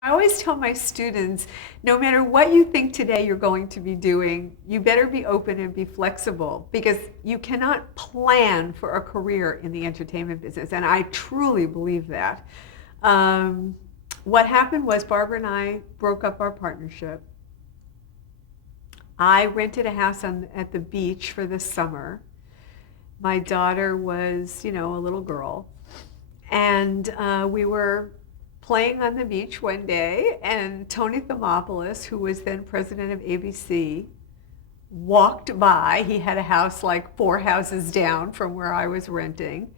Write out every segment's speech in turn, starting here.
I always tell my students, no matter what you think today you're going to be doing, you better be open and be flexible because you cannot plan for a career in the entertainment business. And I truly believe that. Um, what happened was Barbara and I broke up our partnership. I rented a house at the beach for the summer. My daughter was, a little girl. And we were playing on the beach one day, and Tony Thermopoulos, who was then president of ABC, walked by. He had a house like 4 houses down from where I was renting.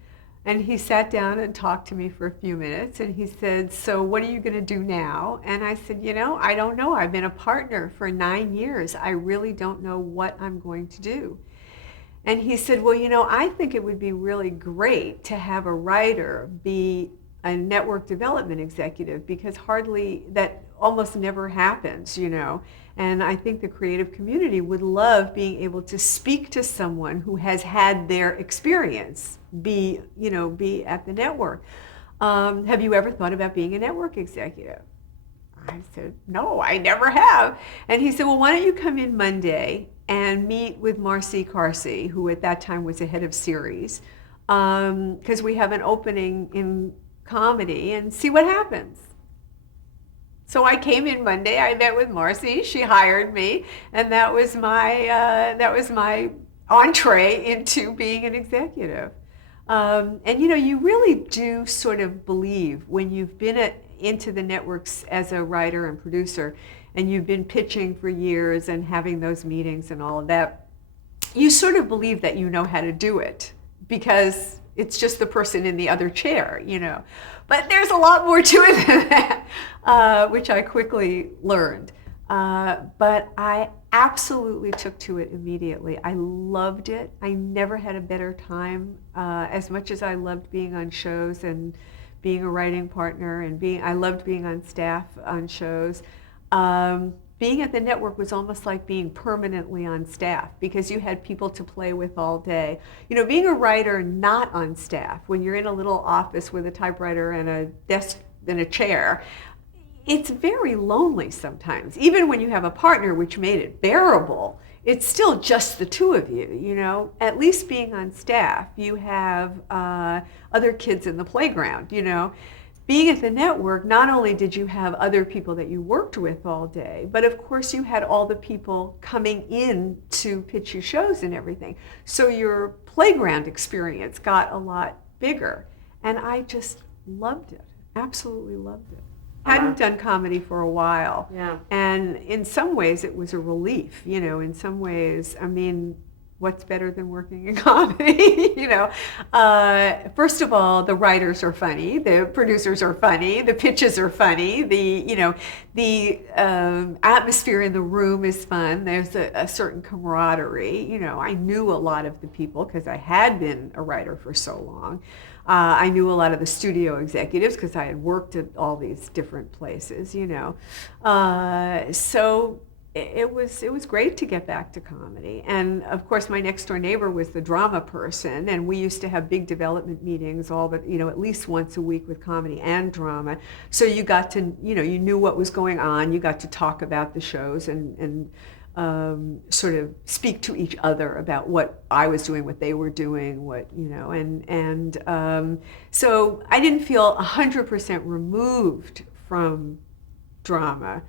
And he sat down and talked to me for a few minutes. And he said, "So what are you going to do now?" And I said, "I don't know. I've been a partner for 9 years. I really don't know what I'm going to do." And he said, "Well, I think it would be really great to have a writer be a network development executive because that almost never happens. And I think the creative community would love being able to speak to someone who has had their experience be at the network. Have you ever thought about being a network executive?" I said, "No, I never have." And he said, "Well, why don't you come in Monday and meet with Marcy Carsey, who at that time was the head of series, because we have an opening in comedy, and see what happens." So I came in Monday. I met with Marcy. She hired me, and that was my entree into being an executive. And you really do sort of believe when you've been into the networks as a writer and producer, and you've been pitching for years and having those meetings and all of that, you sort of believe that you know how to do it because it's just the person in the other chair. But there's a lot more to it than that, which I quickly learned. But I absolutely took to it immediately. I loved it. I never had a better time. As much as I loved being on shows and being a writing partner and I loved being on staff on shows. Being at the network was almost like being permanently on staff because you had people to play with all day. Being a writer not on staff, when you're in a little office with a typewriter and a desk and a chair, it's very lonely sometimes. Even when you have a partner, which made it bearable, it's still just the two of you. At least being on staff, you have other kids in the playground. Being at the network, not only did you have other people that you worked with all day, but of course you had all the people coming in to pitch you shows and everything. So your playground experience got a lot bigger. And I just loved it, absolutely loved it. Hadn't done comedy for a while. Yeah. And in some ways it was a relief, in some ways, I mean, what's better than working in comedy? First of all, the writers are funny, the producers are funny, the pitches are funny, the atmosphere in the room is fun. There's a certain camaraderie. I knew a lot of the people because I had been a writer for so long. I knew a lot of the studio executives because I had worked at all these different places. So it was great to get back to comedy. And of course my next door neighbor was the drama person, and we used to have big development meetings at least once a week with comedy and drama. So you got to, you knew what was going on. You got to talk about the shows and sort of speak to each other about what I was doing, what they were doing, so I didn't feel 100% removed from drama.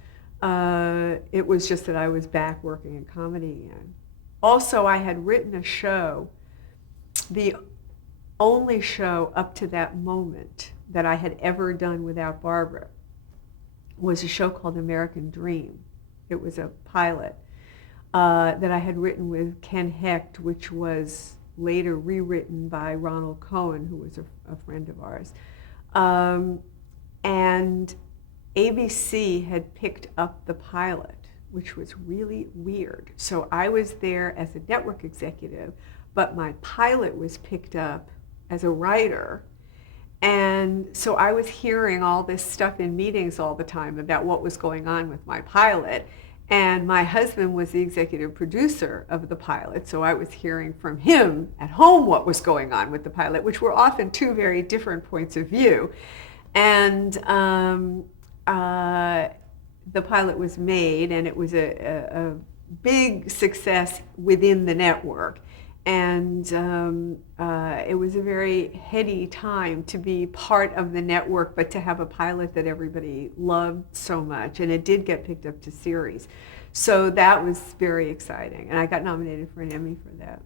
It was just that I was back working in comedy again. Also, I had written a show, the only show up to that moment that I had ever done without Barbara was a show called American Dream. It was a pilot that I had written with Ken Hecht, which was later rewritten by Ronald Cohen, who was a friend of ours. And ABC had picked up the pilot, which was really weird. So I was there as a network executive, but my pilot was picked up as a writer. And so I was hearing all this stuff in meetings all the time about what was going on with my pilot. And my husband was the executive producer of the pilot, so I was hearing from him at home what was going on with the pilot, which were often two very different points of view. And the pilot was made, and it was a big success within the network. And it was a very heady time to be part of the network, but to have a pilot that everybody loved so much. And it did get picked up to series. So that was very exciting. And I got nominated for an Emmy for that.